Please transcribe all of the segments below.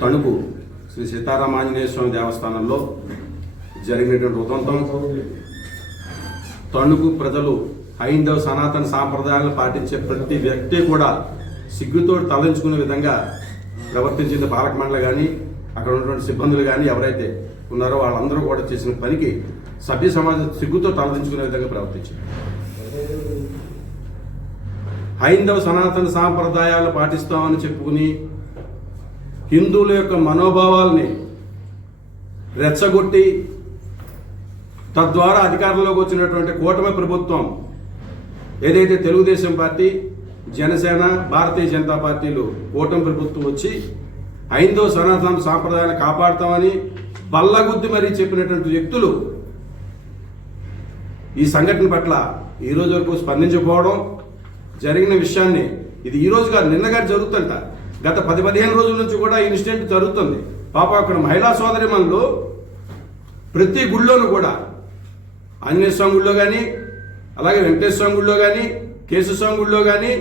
తణుకు శ్రీ సీతారామ ఆంజనేయ స్వామి దేవస్థానంలో జరిగినటువంటి ఉదంతం. తణుకు ప్రజలు హైందవ సనాతన సాంప్రదాయాలను పాటించే ప్రతి వ్యక్తి కూడా సిగ్గుతో తలంచుకునే విధంగా ప్రవర్తించింది పాలక మండలి కానీ అక్కడ ఉన్నటువంటి సిబ్బందులు కానీ ఎవరైతే ఉన్నారో వాళ్ళందరూ కూడా చేసిన పనికి సభ్య సమాజం సిగ్గుతో తలదించుకునే విధంగా ప్రవర్తించారు హైందవ సనాతన సాంప్రదాయాలు పాటిస్తామని చెప్పుకుని హిందువుల యొక్క మనోభావాల్ని రెచ్చగొట్టి తద్వారా అధికారంలోకి వచ్చినటువంటి కూటమి ప్రభుత్వం ఏదైతే తెలుగుదేశం పార్టీ జనసేన భారతీయ జనతా పార్టీలు కూటమి ప్రభుత్వం వచ్చి హైందవ సనాతన సాంప్రదాయాన్ని కాపాడుతామని బల్లగుద్ది మరీ చెప్పినటువంటి వ్యక్తులు ఈ సంఘటన పట్ల ఈ రోజు వరకు స్పందించకపోవడం జరిగిన విషయాన్ని ఇది ఈరోజు గారు కాదు నిన్న జరుగుతుంట. గత పది పదిహేను రోజుల నుంచి కూడా ఇన్సిడెంట్ జరుగుతుంది. పాప అక్కడ మహిళా సోదరిమణులు ప్రతి గుళ్ళోనూ కూడా ఆంజనేయ స్వామి గుళ్ళో కానీ అలాగే వెంకటేశ్వర స్వామి గుళ్ళో కానీ కేశవ స్వామి గుళ్ళో కానీ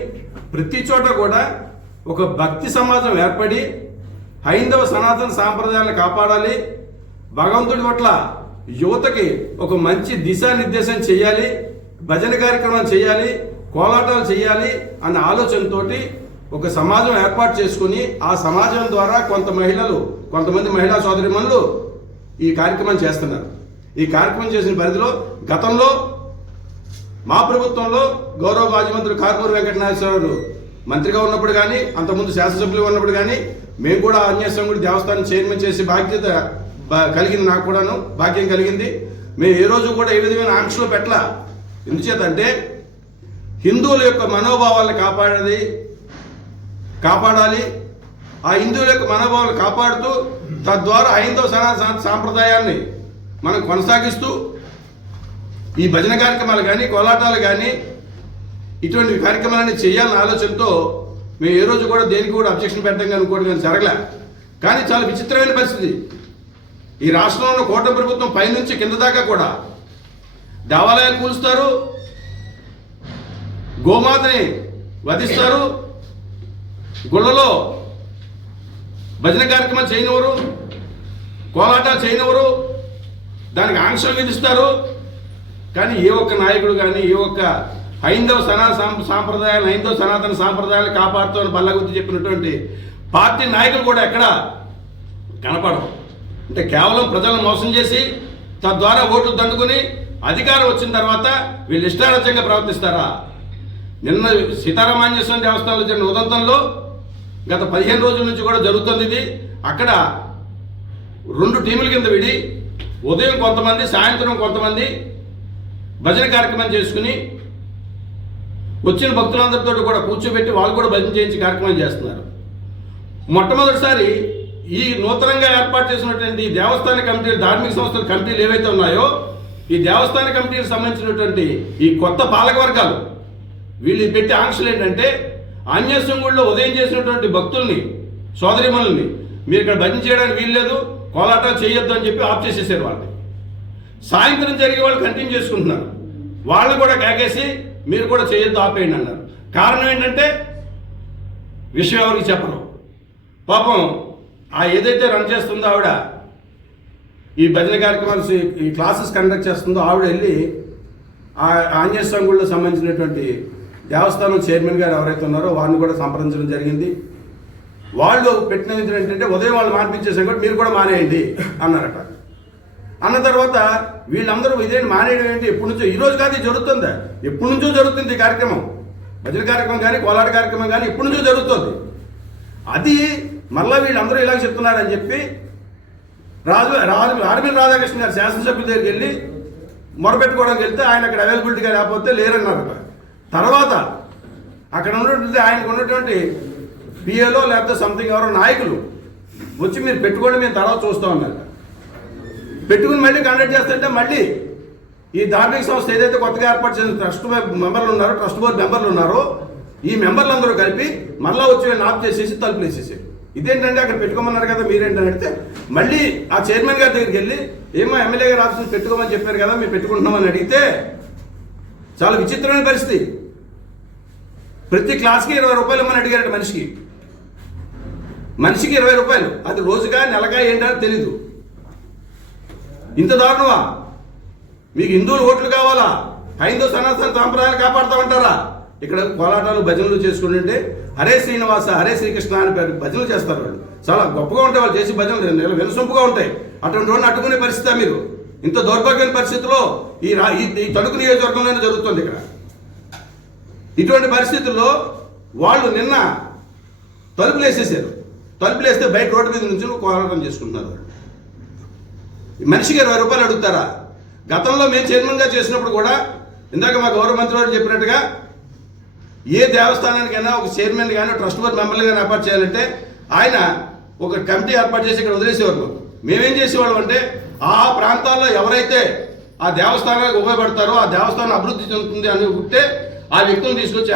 ప్రతి చోట కూడా ఒక భక్తి సమాజం ఏర్పడి హైందవ సనాతన సాంప్రదాయాలను కాపాడాలి. భగవంతుడి పట్ల యువతకి ఒక మంచి దిశానిర్దేశం చేయాలి. భజన కార్యక్రమాలు చేయాలి. కోలాటాలు చేయాలి అన్న ఆలోచనతోటి ఒక సమాజం ఏర్పాటు చేసుకుని ఆ సమాజం ద్వారా కొంత మహిళలు కొంతమంది మహిళా సోదరిమణులు ఈ కార్యక్రమం చేస్తున్నారు. ఈ కార్యక్రమం చేసిన పరిధిలో గతంలో మా ప్రభుత్వంలో గౌరవ మాజీ మంత్రి కారుమూరి వెంకటనాథేశ్వరరావు మంత్రిగా ఉన్నప్పుడు కానీ అంతకుముందు శాసనసభ్యులుగా ఉన్నప్పుడు కానీ మేము కూడా ఆంజనేయస్వామి దేవస్థానం చైర్మన్ చేసే బాధ్యత కలిగింది నాకు కూడాను భాగ్యం కలిగింది. మేము ఏ రోజు కూడా ఏ విధమైన ఆంక్షలు పెట్టలా. ఎందుచేతంటే హిందువుల యొక్క మనోభావాలను కాపాడేది కాపాడాలి. ఆ హిందువుల యొక్క మనోభావాలు కాపాడుతూ తద్వారా హైందవ సనాతన సాంప్రదాయాన్ని మనం కొనసాగిస్తూ ఈ భజన కార్యక్రమాలు కానీ కోలాటాలు కానీ ఇటువంటి కార్యక్రమాలన్నీ చేయాలన్న ఆలోచనతో మేము ఏ రోజు కూడా దేనికి కూడా అబ్జెక్షన్ పెట్టడం కానీ అనుకోవడం కానీ జరగలే. కానీ చాలా విచిత్రమైన పరిస్థితి. ఈ రాష్ట్రంలో కోట ప్రభుత్వం పైనుంచి కింద దాకా కూడా దేవాలయాలు కూలుస్తారు గోమాతని వధిస్తారు గుళ్ళలో భజన కార్యక్రమాలు చేయనివారు కోలాటాలు చేయనివారు దానికి ఆంక్షలు విధిస్తారు. కానీ ఏ ఒక్క నాయకుడు కానీ ఏ ఒక్క హైందవ సనా సాంప్రదాయాలు హైందవ సనాతన సాంప్రదాయాలు కాపాడుతూ బల్లగుద్ది చెప్పినటువంటి పార్టీ నాయకులు కూడా ఎక్కడ కనపడరు. అంటే కేవలం ప్రజలను మోసం చేసి తద్వారా ఓట్లు దండుకుని అధికారం వచ్చిన తర్వాత వీళ్ళు ఇష్టారాజ్యంగా ప్రవర్తిస్తారా? నిన్న సీతారామాంజస్వామి దేవస్థానంలో జరిగిన ఉదంతంలో గత పదిహేను రోజుల నుంచి కూడా జరుగుతుంది ఇది. అక్కడ రెండు టీముల కింద విడి ఉదయం కొంతమంది సాయంత్రం కొంతమంది భజన కార్యక్రమం చేసుకుని వచ్చిన భక్తులందరితో కూడా కూర్చోబెట్టి వాళ్ళు కూడా భజన చేయించి కార్యక్రమం చేస్తున్నారు. మొట్టమొదటిసారి ఈ నూతనంగా ఏర్పాటు చేసినటువంటి దేవస్థాన కమిటీలు ధార్మిక సంస్థల కమిటీలు ఏవైతే ఉన్నాయో ఈ దేవస్థాన కమిటీకి సంబంధించినటువంటి ఈ కొత్త పాలక వర్గాలు వీళ్ళు పెట్టే ఆంక్షలు ఏంటంటే ఆంజనేయం గుడిలో ఉదయం చేసినటువంటి భక్తుల్ని సోదరిమణుల్ని మీరు ఇక్కడ భజన చేయడానికి వీల్లేదు కోలాటం చేయొద్దు అని చెప్పి ఆఫ్ చేసేసారు వాళ్ళని. సాయంత్రం జరిగే వాళ్ళు కంటిన్యూ చేసుకుంటున్నారు. వాళ్ళు కూడా కేకేసి మీరు కూడా చేయొద్దు ఆపేయండి అన్నారు. కారణం ఏంటంటే విషయం ఎవరికి చెప్పరు. పాపం ఆ ఏదైతే రన్ చేస్తుందో ఆవిడ ఈ భజన కార్యక్రమాలు ఈ క్లాసెస్ కండక్ట్ చేస్తుందో ఆవిడ వెళ్ళి ఆ ఆంజనేయ స్వామి గుడిలో సంబంధించినటువంటి దేవస్థానం చైర్మన్ గారు ఎవరైతే ఉన్నారో వారిని కూడా సంప్రదించడం జరిగింది. వాళ్ళు పెట్టిన ఏంటంటే ఉదయం వాళ్ళు మార్పించేసాం కూడా మీరు కూడా మానేయండి అన్నారట. అన్న తర్వాత వీళ్ళందరూ ఇదేంటి మానేయడం ఏంటి? ఎప్పటి నుంచో ఈ రోజు కాదు జరుగుతుందా? ఎప్పటి నుంచో జరుగుతుంది ఈ కార్యక్రమం. భజన కార్యక్రమం కానీ కోలాట కార్యక్రమం కానీ ఎప్పటి నుంచో జరుగుతుంది. అది మళ్ళీ వీళ్ళందరూ ఇలాగ చెప్తున్నారని చెప్పి రాజు రాజు ఆర్మీ రాధాకృష్ణ గారు శాసనసభ్యుల దగ్గరికి వెళ్ళి మొరపెట్టుకోవడానికి వెళ్తే ఆయన అక్కడ అవైలబిలిటీగా లేకపోతే లేరన్నారు తర్వాత అక్కడ ఉన్నటువంటి ఆయనకు ఉన్నటువంటి పిఏలో లేకపోతే సంథింగ్ ఎవరో నాయకులు వచ్చి మీరు పెట్టుకోండి మేము తర్వాత చూస్తూ ఉన్నారు పెట్టుకుని మళ్ళీ కండక్ట్ చేస్తుంటే మళ్ళీ ఈ ధార్మిక సంస్థ ఏదైతే కొత్తగా ఏర్పాటు చేసిన ట్రస్ట్ మెంబర్లు ఉన్నారో ట్రస్ట్ బోర్డు మెంబర్లు ఉన్నారో ఈ మెంబర్లు అందరూ కలిపి మళ్ళీ వచ్చి వీళ్ళని ఆఫ్ చేసేసి తలుపులు వేసేసారు ఇదేంటంటే అక్కడ పెట్టుకోమన్నారు కదా మీరేంటని అడిగితే మళ్ళీ ఆ చైర్మన్ గారి దగ్గరికి వెళ్ళి ఏమో ఎమ్మెల్యే గారు ఆఫీస్ పెట్టుకోమని చెప్పారు కదా మీరు పెట్టుకుంటున్నామని అడిగితే చాలా విచిత్రమైన పరిస్థితి. ప్రతి క్లాస్కి ఇరవై రూపాయలు ఇమ్మని అడిగారట మనిషికి. మనిషికి ఇరవై రూపాయలు. అది రోజుగా నెలగా ఏంటో తెలీదు. ఇంత దారుణమా? మీకు హిందువులు ఓట్లు కావాలా? హైందూ సనాతన సాంప్రదాయాలు కాపాడుతామంటారా? ఇక్కడ కోలాటాలు భజనలు చేసుకుంటుంటే హరే శ్రీనివాస హరే శ్రీకృష్ణ అని పేరు భజనలు చేస్తారు వాళ్ళు. చాలా గొప్పగా ఉంటాయి వాళ్ళు చేసి భజనలు. నెల- ఉంటాయి. అటువంటి వాడిని అడ్డుకునే పరిస్థితి మీరు. ఇంత దౌర్భాగ్యమైన పరిస్థితిలో ఈ రా ఈ తణుకు నియోజకవర్గంలోనే జరుగుతుంది ఇక్కడ. ఇటువంటి పరిస్థితుల్లో వాళ్ళు నిన్న తలుపులు వేసేసారు తలుపులు వేస్తే బయట రోడ్డు మీద నుంచి పోరాటం చేసుకుంటున్నారు మనిషికి ఇరవై రూపాయలు అడుగుతారా? గతంలో మేము చైర్మన్గా చేసినప్పుడు కూడా ఇందాక మా గౌరవ మంత్రి వారు చెప్పినట్టుగా ఏ దేవస్థానానికైనా ఒక చైర్మన్ కానీ ట్రస్ట్ బోర్డు మెంబర్లు కానీ ఏర్పాటు చేయాలంటే ఆయన ఒక కమిటీ ఏర్పాటు చేసి ఇక్కడ వదిలేసేవారు మేమేం చేసేవాళ్ళం అంటే ఆ ప్రాంతాల్లో ఎవరైతే ఆ దేవస్థానానికి ఉపయోగపడతారో ఆ దేవస్థానం అభివృద్ధి చెందుతుంది అని ఉంటే ఆ వ్యక్తులు తీసుకొచ్చి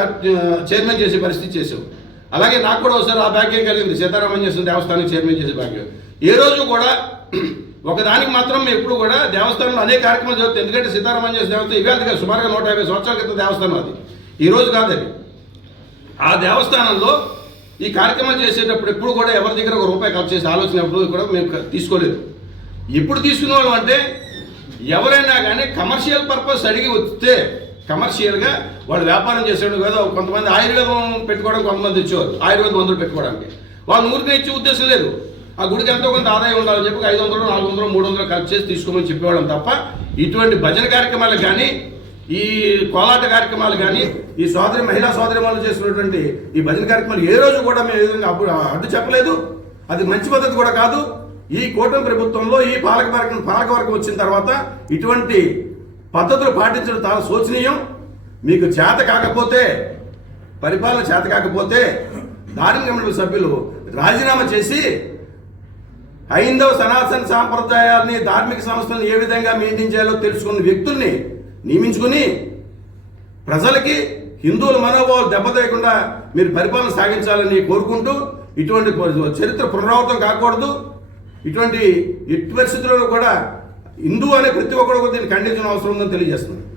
చైర్మన్ చేసే పరిస్థితి చేసావు అలాగే నాకు కూడా ఒకసారి ఆ భాగ్యం కలిగింది. సీతారామన్ చేసిన దేవస్థానానికి చైర్మన్ చేసే భాగ్యం. ఏ రోజు కూడా ఒకదానికి మాత్రం ఎప్పుడు కూడా దేవస్థానంలో అనేక కార్యక్రమాలు జరుగుతాయి. ఎందుకంటే సీతారామన్ చేసిన దేవస్థానం ఇవాళ సుమారుగా నూట యాభై సంవత్సరాల క్రితం దేవస్థానం అది. ఈ రోజు కాదు అది. ఆ దేవస్థానంలో ఈ కార్యక్రమం చేసేటప్పుడు ఎప్పుడు కూడా ఎవరి దగ్గర ఒక రూపాయి ఖర్చు చేసే ఆలోచన ఎప్పుడు కూడా మేము తీసుకోలేదు. ఇప్పుడు తీసుకున్న వాళ్ళు అంటే ఎవరైనా కానీ కమర్షియల్ పర్పస్ అడిగి వస్తే కమర్షియల్గా వాళ్ళు వ్యాపారం చేసేవాడు కదా. కొంతమంది ఆయుర్వేదం పెట్టుకోవడం కొంతమంది ఇచ్చేవారు ఆయుర్వేద మందులు పెట్టుకోవడానికి. వాళ్ళు ఊరికే ఇచ్చే ఉద్దేశం లేదు. ఆ గుడికి ఎంతో కొంత ఆదాయం ఉండాలని చెప్పి ఐదు వందలు నాలుగు వందలు మూడు వందలు ఖర్చు చేసి తీసుకోమని చెప్పేవాళ్ళం తప్ప ఇటువంటి భజన కార్యక్రమాలు కానీ ఈ కోలాట కార్యక్రమాలు కానీ ఈ సోదరి మహిళా సోదరి వాళ్ళు చేస్తున్నటువంటి ఈ భజన కార్యక్రమాలు ఏ రోజు కూడా మేము అప్పుడు అడ్డు చెప్పలేదు. అది మంచి పద్ధతి కూడా కాదు. ఈ కూటమి ప్రభుత్వంలో ఈ పాలక వర్గం పాలకవర్గం వచ్చిన తర్వాత ఇటువంటి పద్ధతులు పాటించడం చాలా శోచనీయం. మీకు చేత కాకపోతే పరిపాలన చేత కాకపోతే దారుణ కమిటీ సభ్యులు రాజీనామా చేసి హైందవ సనాతన సాంప్రదాయాల్ని ధార్మిక సంస్థలను ఏ విధంగా మెయింటైన్ చేయాలో తెలుసుకున్న వ్యక్తుల్ని నియమించుకుని ప్రజలకి హిందువుల మనోభావాలు దెబ్బతీయకుండా మీరు పరిపాలన సాగించాలని కోరుకుంటూ ఇటువంటి చరిత్ర పునరావృతం కాకూడదు. ఇటువంటి ఎట్టి పరిస్థితుల్లో కూడా హిందూ అనే ప్రతి ఒక్కరు దీన్ని ఖండించిన అవసరం ఉందని తెలియజేస్తున్నాను.